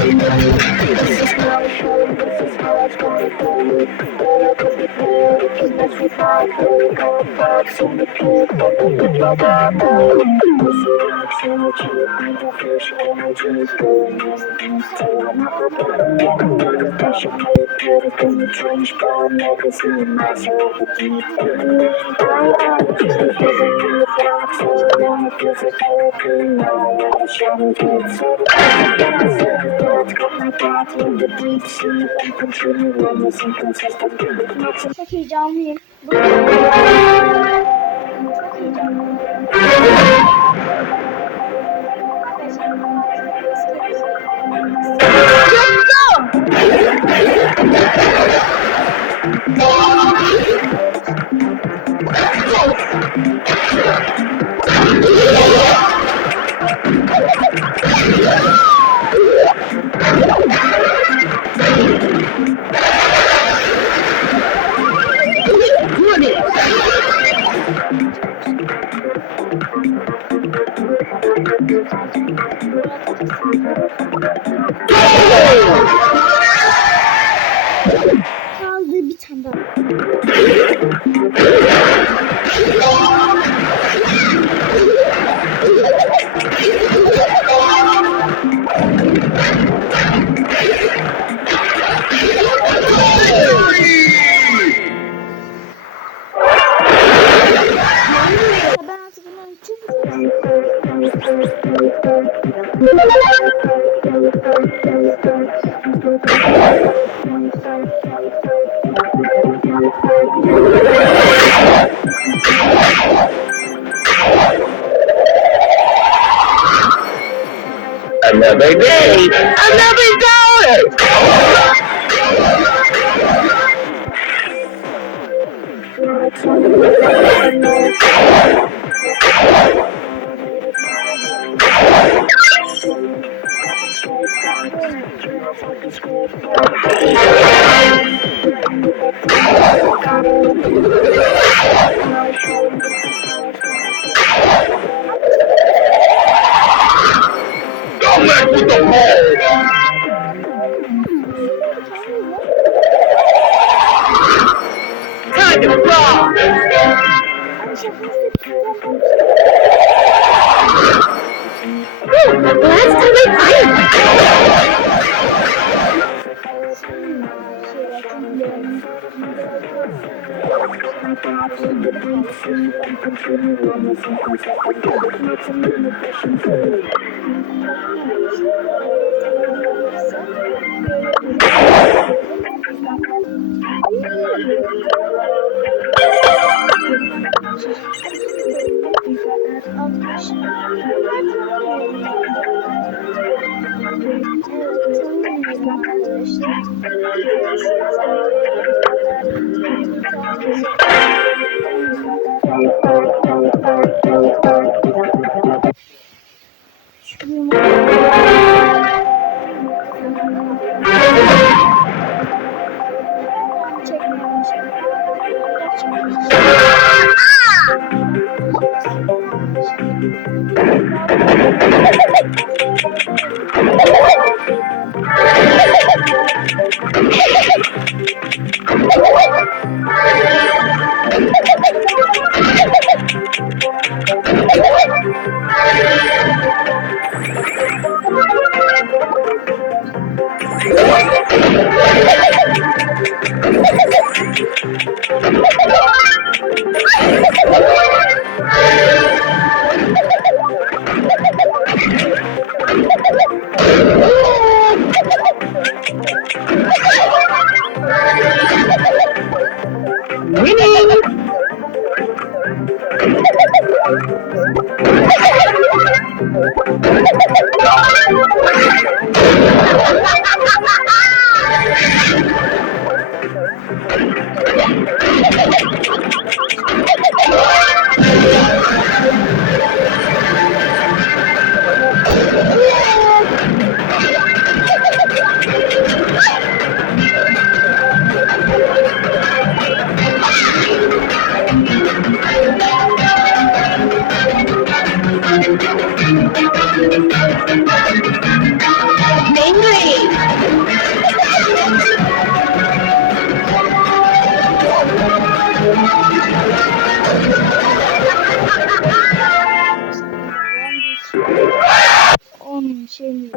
This is my show, this is how it's gonna be. Better to be prepared, cause that's what I do. Got vibes on the pit, but the bit like I know. This is like energy, I'm the fish energy. Going in this tail, I'm not prepared. I'm the pressure, play better than the trench, but I'm never seeing myself a deep end. I just be feeling in the box, so now it feels like therapy. Now I'm shining kids, so the got my back in the deep sea. I'm continuing this inconsistent. Çok heyecanlıyım. Çok heyecanlıyım. Kaldı bir tane daha. Ben artık bundan Another day, another dollar. Don't mess with the ball. Time to fly. Let's totally fine. Onun şeyini